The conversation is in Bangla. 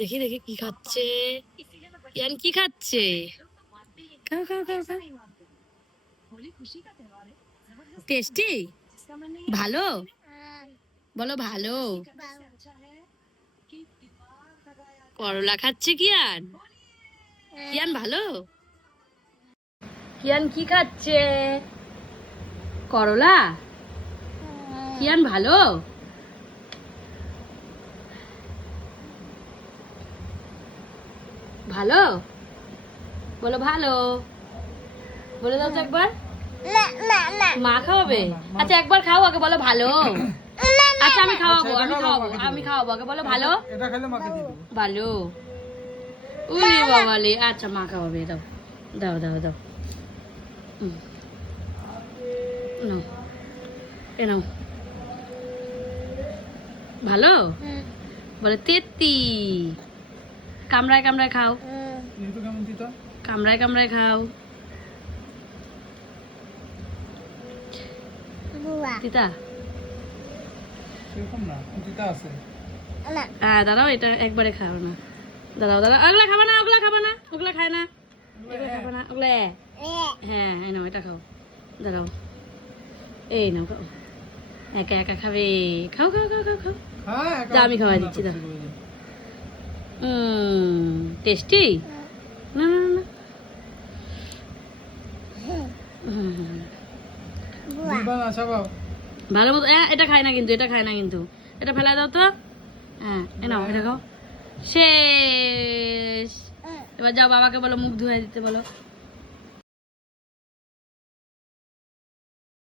দেখি দেখি কি খাচ্ছে। ইয়ান কি খাচ্ছে? খাও খাও খাও খাও। টেস্টি? ভালো? বলো ভালো। করলা খাচ্ছে কিয়ান? কিয়ান ভালো? কিয়ান কি খাচ্ছে? করলা? কিয়ান ভালো? ভালো? বলো ভালো। বলে দাও তো একবার। মা খাওয়াবে? আচ্ছা একবার খাও, আগে বলো ভালো। আচ্ছা আমি খাওয়াবো, আমি খাওয়াবো আগে বলো ভালো। এটা খেলে মাকে দিয়ে দেবো। ভালো। উরে বাবালে, আচ্ছা মা খাওয়াবে, দাও দাও দাও দাও। নাও এ নাও। ভালো? বলে তেত্তি। কামড়ায় কামড়ায় খাও। একটু কেমন দিতা? কামড়ায় কামড়ায় খাও। তিতা? এরকম না, দিতা আছে। হ্যাঁ দাঁড়াও, এটা একবারে খাও না। দাঁড়াও দাঁড়াও, ওগুলা খাবা না, ওগুলা খাবা না, ওগুলা খায় না, এগুলো খাবা না, ওগুলা হ্যাঁ এই নাও এটা খাও। দাঁড়াও, এই নাও খাও। একা একা খাবে? খাও খাও খাও খাও খাও। হ্যাঁ, যা আমি খাওয়াই দিচ্ছি, দাও। টেস্টি? না না না। দিবা না চাবাও। ভালো মতো এটা খায় না কিন্তু, এটা খায় না কিন্তু, এটা ফেলা দাও তো। হ্যাঁ এ নাও এটা খাও। শেষ। এবার যাও বাবাকে বলো মুখ ধুয়ে দিতে বলো।